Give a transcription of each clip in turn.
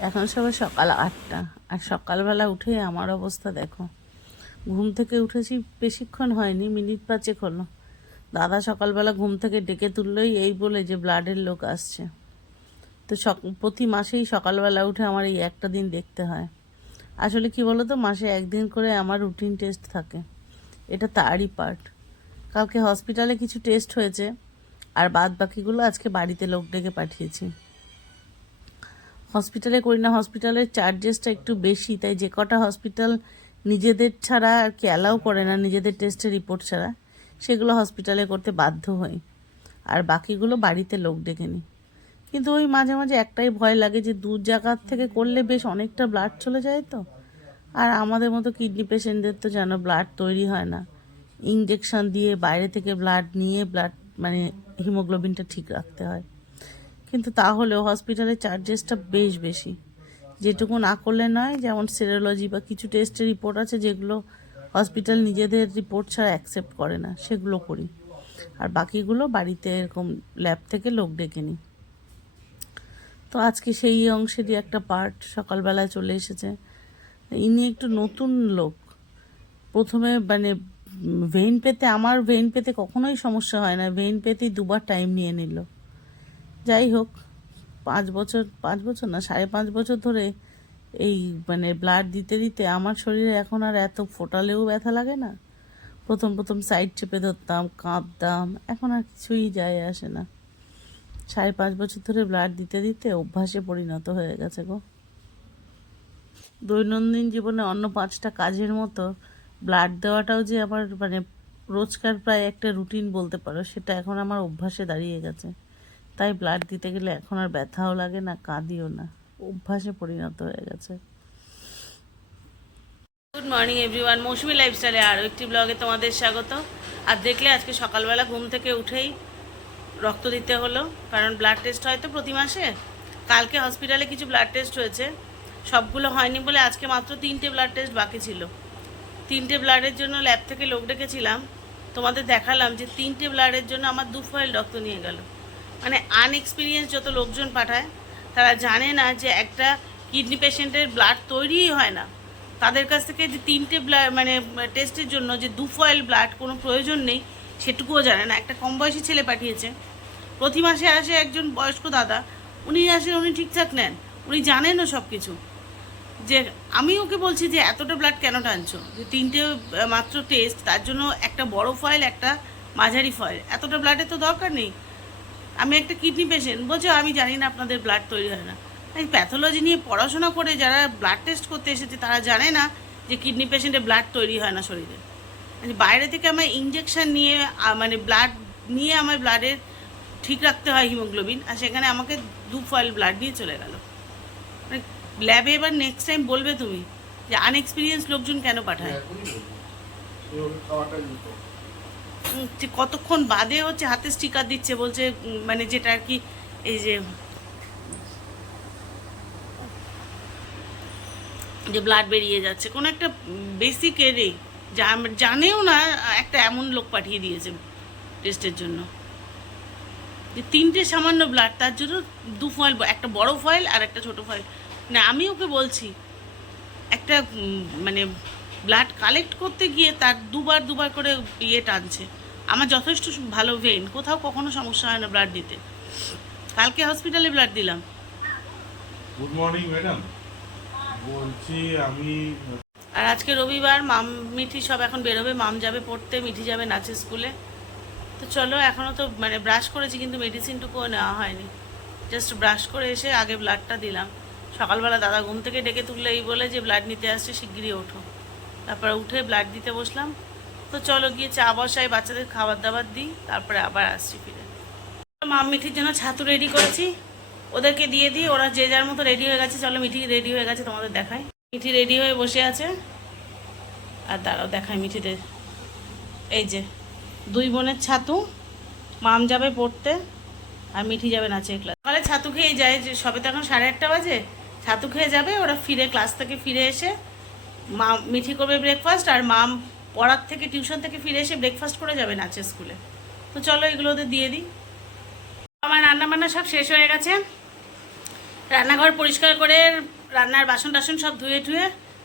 এখন সবাই সকাল আটটা। আর সকালবেলা উঠে আমার অবস্থা দেখো। ঘুম থেকে উঠেছি, বেশিক্ষণ হয়নি, মিনিট পাঁচেক হলো। দাদা সকালবেলা ঘুম থেকে ডেকে তুললেই এই বলে যে ব্লাডের লোক আসছে। তো প্রতি মাসেই সকালবেলা উঠে আমার এই একটা দিন দেখতে হয়। আসলে কি বলো তো মাসে একদিন করে আমার রুটিন টেস্ট থাকে। এটা তারই পার্ট কালকে হসপিটালে কিছু টেস্ট হয়েছে, আর বাদ বাকিগুলো আজকে বাড়িতে লোক ডেকে পাঠিয়েছি। হসপিটালে করি না, হসপিটালের চার্জেসটা একটু বেশি, তাই যে কটা হসপিটাল নিজেদের ছাড়া আর কি অ্যালাউ করে না, নিজেদের টেস্টের রিপোর্ট ছাড়া, সেগুলো হসপিটালে করতে বাধ্য হই। আর বাকিগুলো বাড়িতে লোক ডেকে নিই কিন্তু ওই মাঝে মাঝে একটাই ভয় লাগে যে দূর জায়গার থেকে করলে বেশ অনেকটা ব্লাড চলে যায় তো। আর আমাদের মতো কিডনি পেশেন্টদের তো যেন ব্লাড তৈরি হয় না। ইঞ্জেকশন দিয়ে বাইরে থেকে ব্লাড নিয়ে ব্লাড মানে হিমোগ্লোবিনটা ঠিক রাখতে হয়। কিন্তু তাহলেও হসপিটালের চার্জেসটা বেশ বেশি। যেটুকু না করলে নয়, যেমন সেরোলজি বা কিছু টেস্টের রিপোর্ট আছে যেগুলো হসপিটাল নিজেদের রিপোর্ট ছাড়া অ্যাকসেপ্ট করে না, সেগুলো করি। আর বাকিগুলো বাড়িতে এরকম ল্যাব থেকে লোক ডেকে নিই। তো আজকে সেই অংশেরই একটা পার্ট সকালবেলায় চলে এসেছে। ইনি একটু নতুন লোক। প্রথমে মানে ভেইন পেতে, আমার ভেইন পেতে কখনোই সমস্যা হয় না। ভেইন পেতেই দুবার টাইম নিয়ে নিল। যাই হোক, পাঁচ বছর পাঁচ বছর না, সাড়ে পাঁচ বছর ধরে এই মানে ব্লাড দিতে দিতে আমার শরীরে এখন আর এত ফোটালেও ব্যথা লাগে না। প্রথম প্রথম সাইড চেপে ধরতাম, কাঁপতাম, এখন আর কিছুই যায় আসে না। সাড়ে পাঁচ বছর ধরে ব্লাড দিতে দিতে অভ্যাসে পরিণত হয়ে গেছে গো। দৈনন্দিন জীবনে অন্য পাঁচটা কাজের মতো ব্লাড দেওয়াটাও যে আমার মানে রোজকার প্রায় একটা রুটিন বলতে পারো, সেটা এখন আমার অভ্যাসে দাঁড়িয়ে গেছে। তাই ব্লাড দিতে গেলে এখন আর ব্যথাও লাগে না, কাঁদিও না। অভ্যাসে পরিণত হয়ে গেছে। গুড মর্নিং এভরিওয়ান মৌসুমি লাইফস্টাইলে আরও একটি ব্লগে তোমাদের স্বাগত। আর দেখলে আজকে সকালবেলা ঘুম থেকে উঠেই রক্ত দিতে হলো, কারণ ব্লাড টেস্ট হয় তো প্রতি মাসে। কালকে হসপিটালে কিছু ব্লাড টেস্ট হয়েছে। সবগুলো হয়নি বলে আজকে মাত্র তিনটে ব্লাড টেস্ট বাকি ছিল। তিনটে ব্লাডের জন্য ল্যাব থেকে লোক ডেকেছিলাম। তোমাদের দেখালাম যে তিনটে ব্লাডের জন্য আমার দু ফয়েল রক্ত নিয়ে গেল। মানে আনএক্সপিরিয়েন্স যত লোকজন পাঠায়, তারা জানে না যে একটা কিডনি পেশেন্টের ব্লাড তৈরিই হয় না। তাদের কাছ থেকে যে তিনটে ব্লাড মানে টেস্টের জন্য যে দু ফয়েল ব্লাড কোনো প্রয়োজন নেই, সেটুকুও জানে না। একটা কম বয়সী ছেলে পাঠিয়েছে। প্রতি মাসে আসে একজন বয়স্ক দাদা, উনি আসেন উনি ঠিকঠাক নেন। উনি জানেনও সব কিছু যে আমি ওকে বলছি যে, এতটা ব্লাড কেন টানছো? যে তিনটে, মাত্র টেস্ট তার জন্য একটা বড় ফয়েল একটা মাঝারি ফয়েল এতটা ব্লাডের তো দরকার নেই। আমি একটা কিডনি পেশেন্ট বলছে আমি জানি না আপনাদের ব্লাড তৈরি হয় না। এই প্যাথোলজি নিয়ে পড়াশোনা করে যারা ব্লাড টেস্ট করতে এসেছে, তারা জানে না যে কিডনি পেশেন্টে ব্লাড তৈরি হয় না শরীরে। মানে বাইরে থেকে আমার ইঞ্জেকশান নিয়ে মানে ব্লাড নিয়ে আমার ব্লাডের ঠিক রাখতে হয় হিমোগ্লোবিন আর সেখানে আমাকে দু ফয়েল ব্লাড দিয়ে চলে গেল। মানে ল্যাবে এবার নেক্সট টাইম বলবে তুমি যে আনএক্সপিরিয়েন্স লোকজন কেন পাঠায়? যে কতক্ষণ বাদে হচ্ছে হাতে স্টিকার দিচ্ছে বলছে মানে যেটা আর কি, এই যে যে ব্লাড বেরিয়ে যাচ্ছে। কোনো একটা বেসিক এরেই জানেও না, একটা এমন লোক পাঠিয়ে দিয়েছে টেস্টের জন্য। যে তিনটে সামান্য ব্লাড তার জন্য দু ফয়েল একটা বড় ফয়েল আর একটা ছোট ফয়েল মানে আমি ওকে বলছি, একটা মানে ব্লাড কালেক্ট করতে গিয়ে তার দুবার দুবার করে ইয়ে টানছে। আমার যথেষ্ট ভালো ভেন কোথাও কখনো সমস্যা হয় না ব্লাড দিতে। কালকে হসপিটালে ব্লাড দিলাম। গুড মর্নিং ম্যাডাম বলছি আমি আর আজকে রবিবার মাম মিঠি সব এখন বেরোবে। মাম যাবে পড়তে মিঠি যাবে নাচের স্কুলে। তো চলো এখনও তো মানে ব্রাশ করেছি কিন্তু মেডিসিনটুকুও নেওয়া হয়নি। জাস্ট ব্রাশ করে এসে আগে ব্লাডটা দিলাম। সকালবেলা দাদা ঘুম থেকে ডেকে তুললে এই বলে যে ব্লাড নিতে আসছে শিগগিরই ওঠো। তারপরে উঠে ব্লাড দিতে বসলাম। তো চলো গিয়ে চা বসাই, বাচ্চাদের খাবার দাবার দিই, তারপরে আবার আসছি ফিরে। মাম মিঠির জন্য ছাতু রেডি করেছি। ওদেরকে দিয়ে দিই, ওরা যে যার মতো রেডি হয়ে গেছে। চলো মিঠি রেডি হয়ে গেছে, তোমাদের দেখাই। মিঠি রেডি হয়ে বসে আছে। আর দাঁড়াও দেখায় মিঠিদের। এই যে, দুই বোনের ছাতু। মাম যাবে পড়তে, আর মিঠি যাবে নাচে ক্লাস সকালে ছাতু খেয়ে যায়, যে সবে তো এখন সাড়ে আটটা বাজে। ছাতু খেয়ে যাবে, ওরা ফিরে ক্লাস থেকে ফিরে এসে মা মিঠি করবে ব্রেকফাস্ট আর মাম পড়ার থেকে টিউশন থেকে ফিরে এসে ব্রেকফাস্ট করে যাবে নাচের স্কুলে তো চলো এগুলো ওদের দিয়ে দিই। আমার রান্না বান্না সব শেষ হয়ে গেছে। রান্নাঘর পরিষ্কার করে রান্নার বাসন টাসন সব ধুয়ে ধুয়ে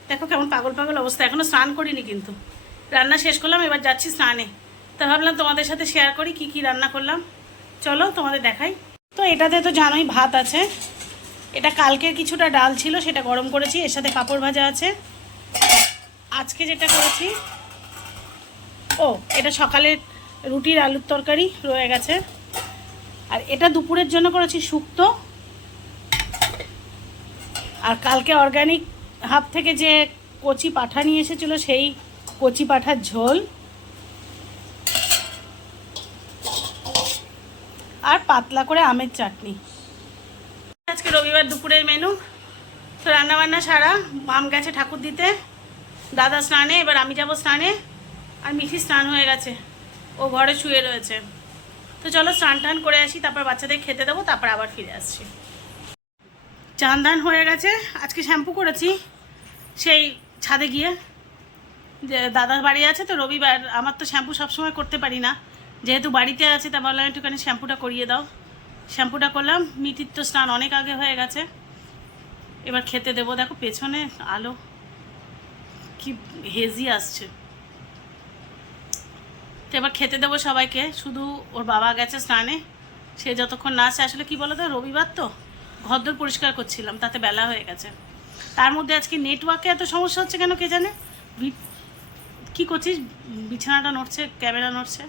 দেখো কেমন পাগল পাগল অবস্থা এখনও স্নান করিনি কিন্তু। রান্না শেষ করলাম, এবার যাচ্ছি স্নানে। তা ভাবলাম তোমাদের সাথে শেয়ার করি কি কি রান্না করলাম। চলো তোমাদের দেখাই। তো এটাতে তো জানোই ভাত আছে। এটা কালকের কিছুটা ডাল ছিল, সেটা গরম করেছি, এর সাথে পাঁপড় ভাজা আছে। আজকে যেটা করেছি, ও, এটা সকালে রুটির আলুর তরকারি রয়ে গেছে। আর এটা দুপুরের জন্য করেছি শুক্তো। আর কালকে অর্গানিক হাব থেকে যে কচি পাঠা নিয়ে এসেছিল, সেই কচি পাঠার ঝোল। আর পাতলা করে আমের চাটনি। আজকে রবিবার দুপুরের মেনু তো রান্নাবান্না সারা মাম গেছে ঠাকুর দিতে। দাদা স্নানে, এবার আমি যাব স্নানে। আর মিঠি স্নান হয়ে গেছে। ও ঘরে শুয়ে রয়েছে। তো চলো স্নান টান করে আসি, তারপর বাচ্চাদের খেতে দেবো, তারপর আবার ফিরে আসছি। চান হয়ে গেছে। আজকে শ্যাম্পু করেছি। সেই ছাদে গিয়ে। দাদার বাড়ি আছে তো, রবিবার। আমার তো শ্যাম্পু সবসময় করতে পারি না। যেহেতু বাড়িতে আছে, তা বললাম একটুখানি শ্যাম্পুটা করিয়ে দাও। শ্যাম্পুটা করলাম। মিটির তো স্নান অনেক আগে হয়ে গেছে। এবার খেতে দেবো। দেখো পেছনে আলো। কি হেজি আসছে। তো এবার খেতে দেবো সবাইকে, শুধু ওর বাবা গেছে স্নানে, সে যতক্ষণ না আসে, আসলে কি বলো তো রবিবার তো, ঘরদোর পরিষ্কার করছিলাম, তাতে বেলা হয়ে গেছে। তার মধ্যে আজকে নেটওয়ার্কে এত সমস্যা হচ্ছে কেন কে জানে? কি করছিস? বিছানাটা নড়ছে, ক্যামেরা নড়ছে।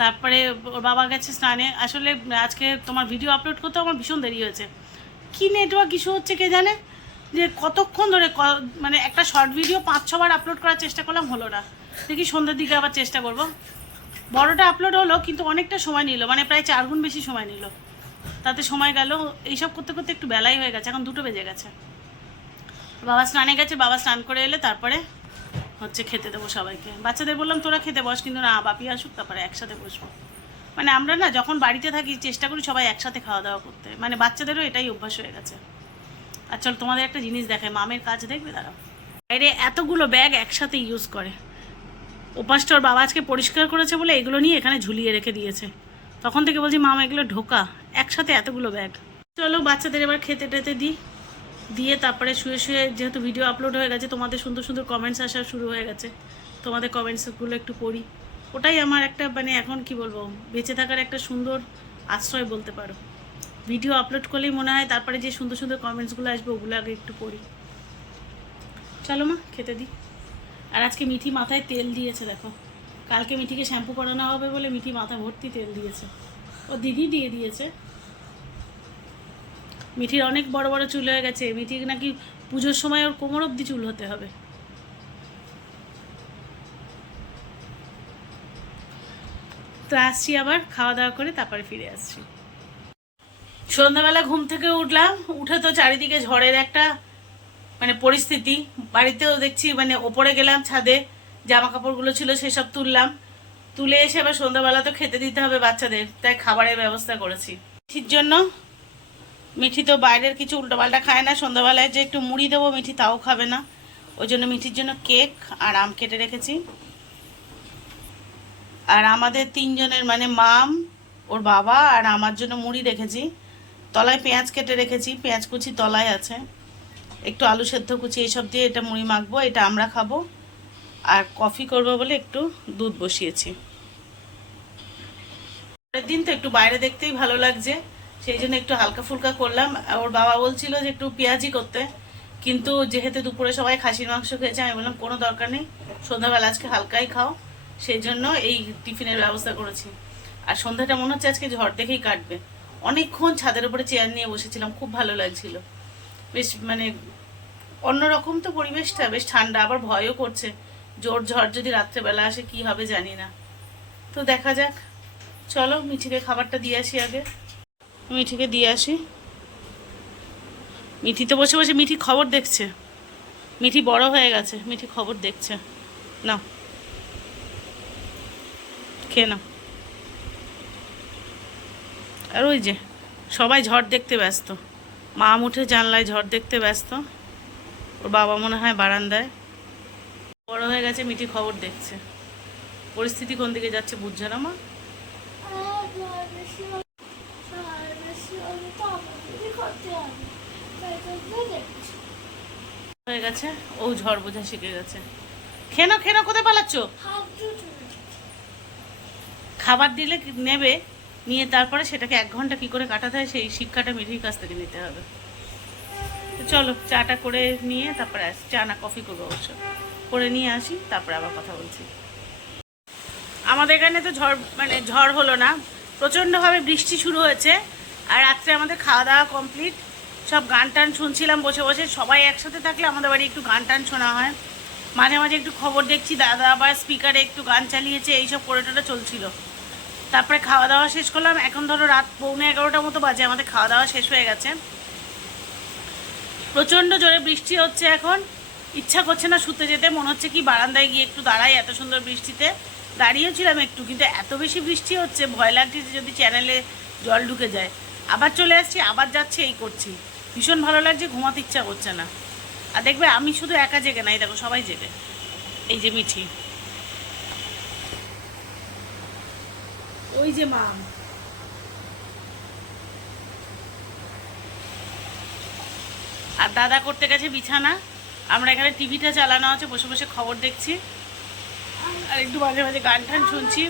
তারপরে ওর বাবা গেছে স্নানে, আসলে আজকে তোমার ভিডিও আপলোড করতে আমার ভীষণ দেরি হয়েছে। কি নেটওয়ার্ক ইস্যু হচ্ছে কে জানে? যে কতক্ষণ ধরে মানে একটা শর্ট ভিডিও পাঁচ, ছবার আপলোড করার চেষ্টা করলাম, হলো না। দেখি সন্ধ্যের দিকে আবার চেষ্টা করব। বড়টা আপলোড হলো, কিন্তু অনেকটা সময় নিল মানে প্রায় চার গুণ বেশি সময় নিল। তাতে সময় গেল, এইসব করতে করতে একটু বেলাই হয়ে গেছে, এখন দুটো বেজে গেছে। বাবা স্নানে গেছে, বাবা স্নান করে এলে তারপরে হচ্ছে খেতে দেবো সবাইকে। বাচ্চাদের বললাম, তোরা খেতে বস, কিন্তু না, বাপি আসুক, তারপরে একসাথে বসবো। মানে আমরা না, যখন বাড়িতে থাকি, চেষ্টা করি সবাই একসাথে খাওয়া দাওয়া করতে। মানে বাচ্চাদেরও এটাই অভ্যাস হয়ে গেছে। আর চল, তোমাদের একটা জিনিস দেখায় মামের কাজ দেখবে তারা বাইরে এতগুলো ব্যাগ একসাথে ইউজ করে। ওপাশটা ওর বাবা আজকে পরিষ্কার করেছে বলে এগুলো নিয়ে এখানে ঝুলিয়ে রেখে দিয়েছে। তখন থেকে বলছি, মামা, এগুলো ঢোকা। একসাথে এতগুলো ব্যাগ। চলো, বাচ্চাদের এবার খেতে টেতে দিই। দিয়ে তারপরে শুয়ে শুয়ে, যেহেতু ভিডিও আপলোড হয়ে গেছে, তোমাদের সুন্দর সুন্দর কমেন্টস আসা শুরু হয়ে গেছে। তোমাদের কমেন্টসগুলো একটু পড়ি। ওটাই আমার একটা মানে এখন কি বলব, বেঁচে থাকার একটা সুন্দর আশ্রয় বলতে পারো। ভিডিও আপলোড করলেই মনে হয় তারপরে যে সুন্দর সুন্দর কমেন্টসগুলো আসবে ওগুলো আগে একটু পড়ি। চলো মা, খেতে দিই আর আজকে মিঠি মাথায় তেল দিয়েছে, দেখো। কালকে মিঠিকে শ্যাম্পু করানো হবে বলে মিঠি মাথা ভর্তি তেল দিয়েছে। ও দিদি দিয়ে দিয়েছে। মিঠির অনেক বড় বড় চুল হয়ে গেছে। মিঠির নাকি পুজোর সময় ওর কোমর অব্দি চুল হতে হবে। তো আসছি আবার, খাওয়া দাওয়া করে তারপরে ফিরে আসছি। সন্ধ্যাবেলা ঘুম থেকে উঠলাম, উঠে তো চারিদিকে ঝড়ের একটা মানে পরিস্থিতি। বাড়িতেও দেখছি মানে ওপরে গেলাম ছাদে জামা কাপড়গুলো ছিল সেসব তুললাম। তুলে এসে আবার সন্ধ্যাবেলা তো খেতে দিতে হবে বাচ্চাদের, তাই খাবারের ব্যবস্থা করেছি। মিঠির জন্য, মিঠি তো বাইরের কিছু উল্টোপাল্টা খায় না, সন্ধ্যাবেলায় যে একটু মুড়ি দেবো মিঠি তাও খাবে না। ওই জন্য মিঠির জন্য কেক আর আম কেটে রেখেছি। আর আমাদের তিনজনের মানে মাম, ওর বাবা আর আমার জন্য মুড়ি রেখেছি। তলায় পেঁয়াজ কেটে রেখেছি, পেঁয়াজ কুচি তলায় আছে। একটু আলু সেদ্ধ কুচি, এইসব দিয়ে এটা মুড়ি মাখবো, এটা আমরা খাব। আর কফি করব বলে একটু দুধ বসিয়েছি। পরের দিন তো একটু বাইরে দেখতেই ভালো লাগছে, সেই জন্য একটু হালকা ফুলকা করলাম। ওর বাবা বলছিল যে একটু পেঁয়াজি করতে, কিন্তু যেহেতু দুপুরে সবাই খাসির মাংস খেয়েছে, আমি বললাম কোনো দরকার নেই, সন্ধ্যাবেলা আজকে হালকাই খাও। সেই জন্য এই টিফিনের ব্যবস্থা করেছি। আর সন্ধ্যাটা মনে হচ্ছে আজকে ঝড় দেখেই কাটবে। অনেকক্ষণ ছাদের উপরে চেয়ার নিয়ে বসেছিলাম, খুব ভালো লাগছিল। বেশ মানে অন্যরকম তো পরিবেশটা, বেশ ঠান্ডা, আবার ভয়ও করছে। জোর ঝড় যদি রাত্রেবেলা আসে, কি হবে জানি না। তো দেখা যাক। চলো, মিঠিকে খাবারটা দিয়ে আসি আগে। মিঠিকে দিয়ে আসি। মিঠি তো বসে বসে, মিঠি খবর দেখছে। মিঠি বড় হয়ে গেছে, মিঠি খবর দেখছে। নাও। খেয়ে নাও। আর ওই যে সবাই ঝড় দেখতে ব্যস্ত। মা উঠে জানলায় ঝড় দেখতে ব্যস্ত। ওর বাবা মনে হয় বারান্দায়। বড় হয়ে গেছে মিঠি খবর দেখছে। পরিস্থিতি কোন দিকে যাচ্ছে বুঝছে না মা? হয়ে গেছে ও ঝড় বোঝা শিখে গেছে। খেনো খেনো কোথায় পালাচ্ছ। খাবার দিলে নেবে? নিয়ে তারপরে সেটাকে এক ঘণ্টা কি করে কাটাতে হয় সেই শিক্ষাটা মিঠির কাছ থেকে নিতে হবে। তো চলো, চাটা করে নিয়ে তারপরে আসি, চা না কফি করব অবশ্য। করে নিয়ে আসি, তারপরে আবার কথা বলছি। আমাদের এখানে তো ঝড় মানে ঝড় হলো না। প্রচণ্ডভাবে বৃষ্টি শুরু হয়েছে আর রাত্রে আমাদের খাওয়া দাওয়া কমপ্লিট। সব গান টান শুনছিলাম বসে বসে, সবাই একসাথে থাকলে আমাদের বাড়ি একটু গান টান শোনা হয়। মাঝে মাঝে একটু খবর দেখছি, দাদা আবার স্পিকারে একটু গান চালিয়েছে, এইসব করে টোরে চলছিল। তারপরে খাওয়া দাওয়া শেষ করলাম। এখন ধরো রাত পৌনে এগারোটার মতো বাজে, আমাদের খাওয়া দাওয়া শেষ হয়ে গেছে। প্রচণ্ড জোরে বৃষ্টি হচ্ছে এখন। ইচ্ছা করছে না শুতে যেতে, মনে হচ্ছে কি বারান্দায় গিয়ে একটু দাঁড়াই এত সুন্দর বৃষ্টিতে। দাঁড়িয়েছিলাম একটু, কিন্তু এত বেশি বৃষ্টি হচ্ছে, ভয় লাগছে যে যদি চ্যানেলে জল ঢুকে যায়। আবার চলে আসছি, আবার যাচ্ছে, এই করছি। ভীষণ ভালো লাগছে, ঘুমাতে ইচ্ছা করছে না। আর দেখবে আমি শুধু একা জেগে নাই, দেখো সবাই জেগে। এই যে মিঠি। ওই যে মা। আর দাদা করতে গেছে বিছানা। আমরা এখানে টিভিটা চালানো আছে বসে বসে খবর দেখছি। আর একটু মাঝে মাঝে গান টান শুনছি।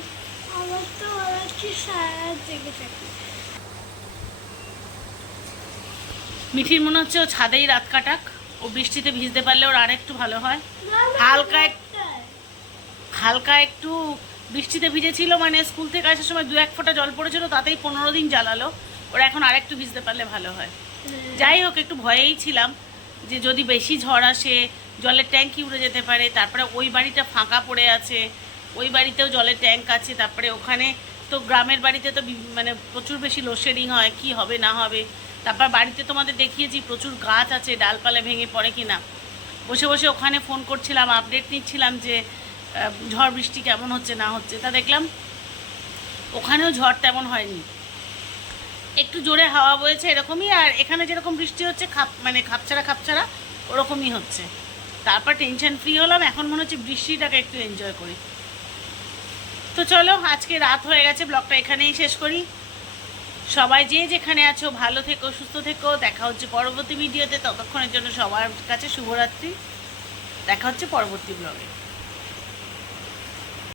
মিঠির মনে হচ্ছে ও ছাদেই রাত কাটাক। ও বৃষ্টিতে ভিজতে পারলে ওর আর একটু ভালো হয়। হালকা হালকা একটু বৃষ্টিতে ভিজেছিল মানে স্কুল থেকে আসার সময় দু এক ফোঁটা জল পড়েছিল, তাতেই পনেরো দিন জ্বালালো। ওরা এখন আর একটু ভিজতে পারলে ভালো হয়। যাই হোক, একটু ভয়েই ছিলাম যে যদি বেশি ঝড় আসে, জলের ট্যাঙ্কি উড়ে যেতে পারে, তারপরে ওই বাড়িটা ফাঁকা পড়ে আছে, ওই বাড়িতেও জলের ট্যাঙ্ক আছে, তারপরে ওখানে তো গ্রামের বাড়িতে তো মানে প্রচুর বেশি লোডশেডিং হয়, কি হবে না হবে। তারপর বাড়িতে তোমাদের দেখিয়েছি, প্রচুর গাছ আছে, ডালপালা ভেঙে পড়ে কি না বসে বসে ওখানে ফোন করছিলাম, আপডেট নিচ্ছিলাম যে ঝড় বৃষ্টি কেমন হচ্ছে, না হচ্ছে, তা দেখলাম ওখানেও ঝড় তেমন হয়নি। একটু জোরে হাওয়া বয়েছে এরকমই, আর এখানে যেরকম বৃষ্টি হচ্ছে, খাপ মানে খাপছাড়া খাপছাড়া, ওরকমই হচ্ছে। তারপর টেনশন ফ্রি হলাম, এখন মনে হচ্ছে বৃষ্টিটাকে একটু এনজয় করি। তো চলো, আজকে রাত হয়ে গেছে, ব্লগটা এখানেই শেষ করি। সবাই যে যেখানে আছো, ভালো থেকো, সুস্থ থেকো। দেখা হচ্ছে পরবর্তী ভিডিওতে ততক্ষণের জন্য সবার কাছে শুভরাত্রি। দেখা হচ্ছে পরবর্তী ব্লগে